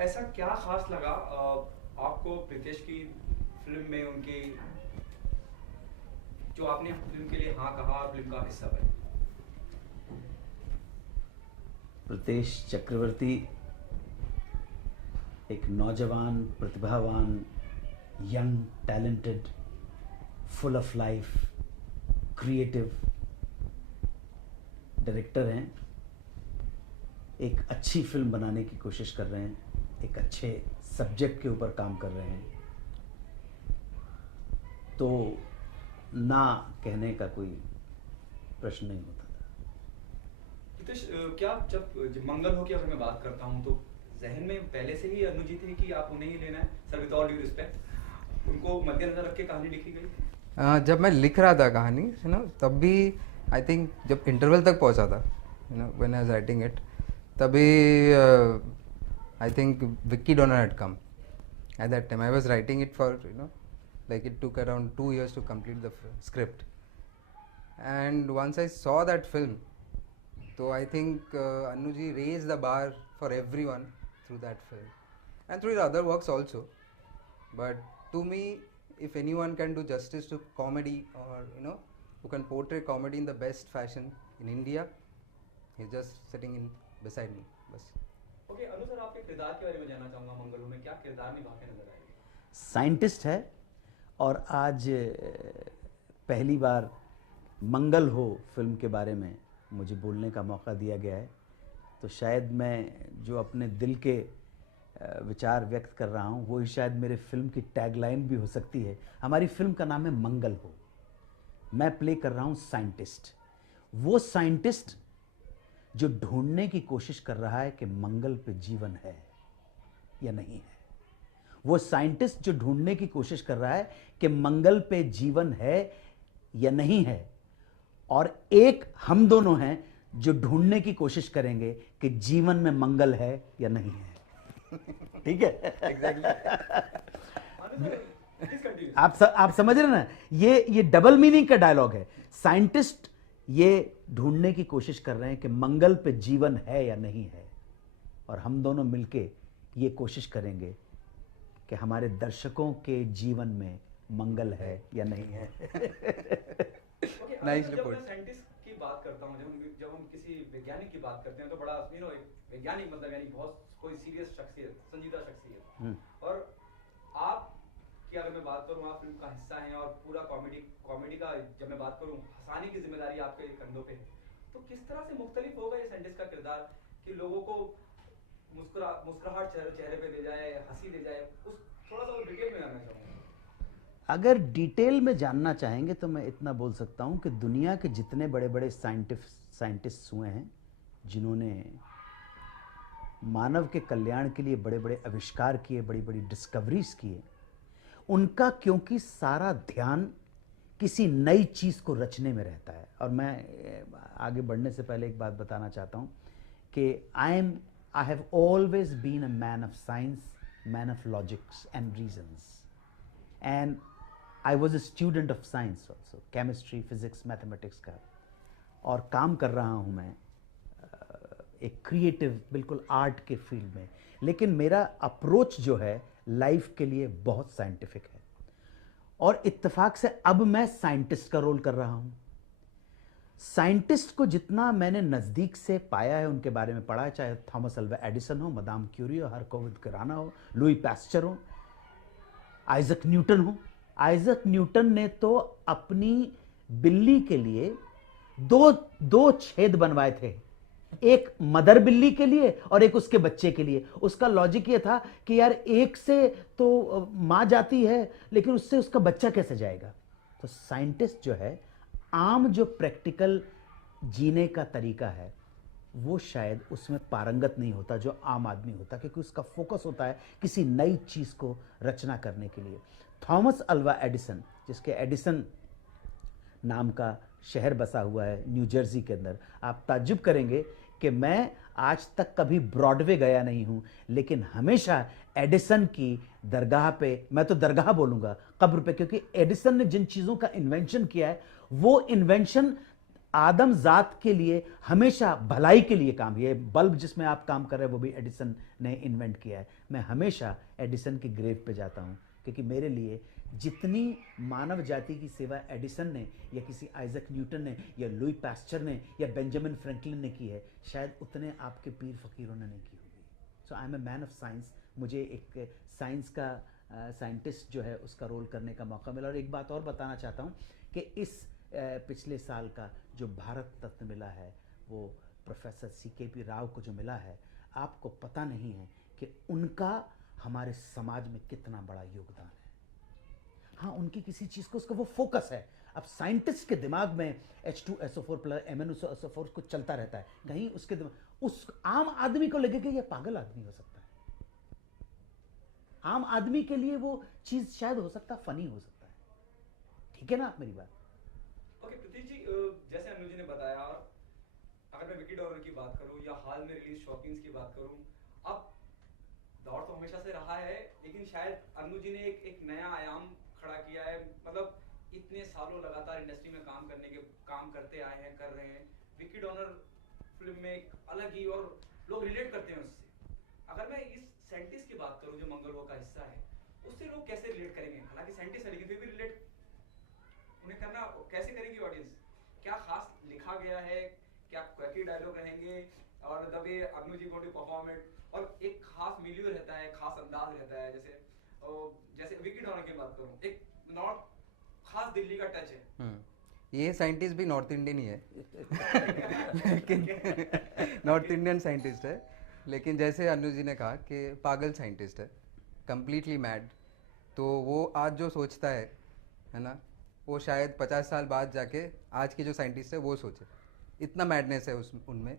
ऐसा क्या खास लगा आपको प्रीतेश की फिल्म में उनकी, जो आपने फिल्म के लिए हाँ कहा और फिल्म का हिस्सा बने? प्रतेश चक्रवर्ती एक नौजवान, प्रतिभावान, young, talented, full of life, creative director हैं। एक अच्छी फिल्म बनाने की कोशिश कर रहे हैं, एक अच्छे सब्जेक्ट के ऊपर काम कर रहे हैं, तो ना कहने का कोई प्रश्न नहीं होता था। प्रीतेश, क्या जब मंगल हो की अगर मैं बात करता हूँ तो जहन में पहले से ही अनु जी थे कि आप उन्हें ही लेना है? Sir, with all due respect, उनको मद्देनजर रख के कहानी लिखी गई? जब मैं लिख रहा था कहानी तब भी आई थिंक जब इंटरवल तक पहुंचा था when I was writing it, तभी I think Vicky Donor had come at that time. I was writing it for like it took around 2 years to complete the script, and once I saw that film, so I think Anu ji raised the bar for everyone through that film and through his other works also. But to me, if anyone can do justice to comedy, or who can portray comedy in the best fashion in India, he's just sitting in beside me बस. Okay अनु sir, आपके किरदार के बारे में जानना चाहूंगा। मंगलू में क्या किरदार निभा के नजर आएगी? साइंटिस्ट है, और आज पहली बार मंगल हो फिल्म के बारे में मुझे बोलने का मौका दिया गया है, तो शायद मैं जो अपने दिल के विचार व्यक्त कर रहा हूँ वही शायद मेरे फिल्म की टैगलाइन भी हो सकती है। हमारी फिल्म का नाम है मंगल हो। मैं प्ले कर रहा हूँ साइंटिस्ट, वो साइंटिस्ट जो ढूंढने की कोशिश कर रहा है कि मंगल पे जीवन है या नहीं है। वो साइंटिस्ट जो ढूंढने की कोशिश कर रहा है कि मंगल पे जीवन है या नहीं है, और एक हम दोनों हैं जो ढूंढने की कोशिश करेंगे कि जीवन में मंगल है या नहीं है। ठीक है? आप समझ रहे ना, ये डबल मीनिंग का डायलॉग है। साइंटिस्ट ये ढूंढने की कोशिश कर रहे हैं कि मंगल पे जीवन है या नहीं है, और हम दोनों मिलके ये कोशिश करेंगे कि हमारे दर्शकों के जीवन में मंगल है या नहीं है। Nicely जब put. मैं साइंटिस्ट की बात करता हूँ, जब हम किसी वैज्ञानिक की बात करते हैं तो बड़ा एक वैज्ञानिक मतलब यानी बहुत कोई सीरियस शख्सियत, संजीदा शख्सियत, और आप की अगर मैं बात करूँ, आप फिल्म का हिस्सा हैं और पूरा कॉमेडी का जब मैं बात करूँ, हंसाने की जिम्मेदारी आपके कंधों पे है, तो किस तरह से मुख्तलिफ होगा ये साइंटिस्ट का किरदार कि लोगों को मुस्कुराहट चेहरे पे ले जाए, हंसी ले जाए? उस थोड़ा सा डिटेल में जानना चाहूँगा। अगर डिटेल में जानना चाहेंगे तो मैं इतना बोल सकता हूं कि दुनिया के जितने बड़े बड़े साइंटिस्ट हुए हैं, जिन्होंने मानव के कल्याण के लिए बड़े बड़े आविष्कार किए, बड़ी बड़ी डिस्कवरीज किए, उनका क्योंकि सारा ध्यान किसी नई चीज़ को रचने में रहता है। और मैं आगे बढ़ने से पहले एक बात बताना चाहता हूं कि I have always been a man of science, man of logics and reasons, and I was a student of science also, chemistry, physics, mathematics का, और काम कर रहा हूँ मैं एक क्रिएटिव बिल्कुल आर्ट के फील्ड में, लेकिन मेरा अप्रोच जो है लाइफ के लिए बहुत साइंटिफिक है, और इत्तेफाक से अब मैं साइंटिस्ट का रोल कर रहा हूँ। साइंटिस्ट को जितना मैंने नज़दीक से पाया है, उनके बारे में पढ़ा है, चाहे थॉमस अल्वा एडिसन हो, मदाम क्यूरी हो, हरकोविंद खुराना हो, लुई पैस्चर हो, आइजक न्यूटन हो। आइजक न्यूटन ने तो अपनी बिल्ली के लिए दो छेद बनवाए थे, एक मदर बिल्ली के लिए और एक उसके बच्चे के लिए। उसका लॉजिक ये था कि यार एक से तो माँ जाती है, लेकिन उससे उसका बच्चा कैसे जाएगा। तो साइंटिस्ट जो है, आम जो प्रैक्टिकल जीने का तरीका है वो शायद उसमें पारंगत नहीं होता जो आम आदमी होता, क्योंकि उसका फोकस होता है किसी नई चीज़ को रचना करने के लिए। थॉमस अल्वा एडिसन, जिसके एडिसन नाम का शहर बसा हुआ है न्यू जर्सी के अंदर, आप ताज्जुब करेंगे कि मैं आज तक कभी ब्रॉडवे गया नहीं हूँ, लेकिन हमेशा एडिसन की दरगाह पे, मैं तो दरगाह बोलूँगा, कब्र पे, क्योंकि एडिसन ने जिन चीज़ों का इन्वेंशन किया है वो इन्वेंशन आदम जात के लिए हमेशा भलाई के लिए काम, ये बल्ब जिसमें आप काम कर रहे हैं वो भी एडिसन ने इन्वेंट किया है। मैं हमेशा एडिसन की ग्रेव पे जाता हूँ, क्योंकि मेरे लिए जितनी मानव जाति की सेवा एडिसन ने या किसी आइजक न्यूटन ने या लुई पास्चर ने या बेंजामिन फ्रैंकलिन ने की है, शायद उतने आपके पीर फकीरों ने नहीं की होगी। So I am a man of science. मुझे एक साइंस का साइंटिस्ट जो है उसका रोल करने का मौका मिला। और एक बात और बताना चाहता हूँ कि इस पिछले साल का जो भारत रत्न मिला है वो प्रोफेसर CKP राव को जो मिला है, आपको पता नहीं है कि उनका हमारे समाज में कितना बड़ा योगदान है। हाँ, उनकी किसी चीज़ को उसका वो फोकस है। अब साइंटिस्ट के दिमाग में H2SO4 प्लस MnSO4 कुछ चलता रहता है, कहीं उसके दिमाग, उस आम आदमी को लगे कि ये पागल आदमी हो सकता है। आम आदमी के लिए वो चीज़ शायद हो सकता है फनी हो सकता है। ठीक है ना मेरी बात? ओके प्रतीक जी, जैसे अनुज जी ने बताया, अगर मैं विकी डोनर की बात करूं या हाल में रिलीज शॉकिंग्स की बात करूं, अब दौर तो हमेशा से रहा है, लेकिन शायद अनुज जी ने एक नया आयाम खड़ा किया है। मतलब इतने सालों लगातार इंडस्ट्री में काम करते आए हैं, कर रहे हैं। विकी डोनर फिल्म में एक अलग ही, और लोग रिलेट करते हैं उससे। अगर मैं इस साइंटिस्ट की बात करूं जो मंगलवा का हिस्सा है, उससे लोग कैसे रिलेट करेंगे? हालांकि साइंटिस्ट है लेकिन फिर भी रिलेट उन्हें करना कैसे करेगी ऑडियंस? क्या खास लिखा गया है? क्या क्वैकी डायलॉग रहेंगे? और the way Anu ji going to perform it, और एक खास मिलियो रहता है, खास अंदाज रहता है। जैसे विकी डोनर की बात करूं, एक नॉर्थ खास दिल्ली का टच है। ये साइंटिस्ट भी नॉर्थ इंडियन ही है लेकिन नॉर्थ इंडियन साइंटिस्ट है, लेकिन जैसे अनु जी ने कहा कि पागल साइंटिस्ट है, कंप्लीटली मैड। तो वो आज जो सोचता है ना, वो शायद 50 साल बाद जाके आज की जो साइंटिस्ट है वो सोचे। इतना मैडनेस है उनमें।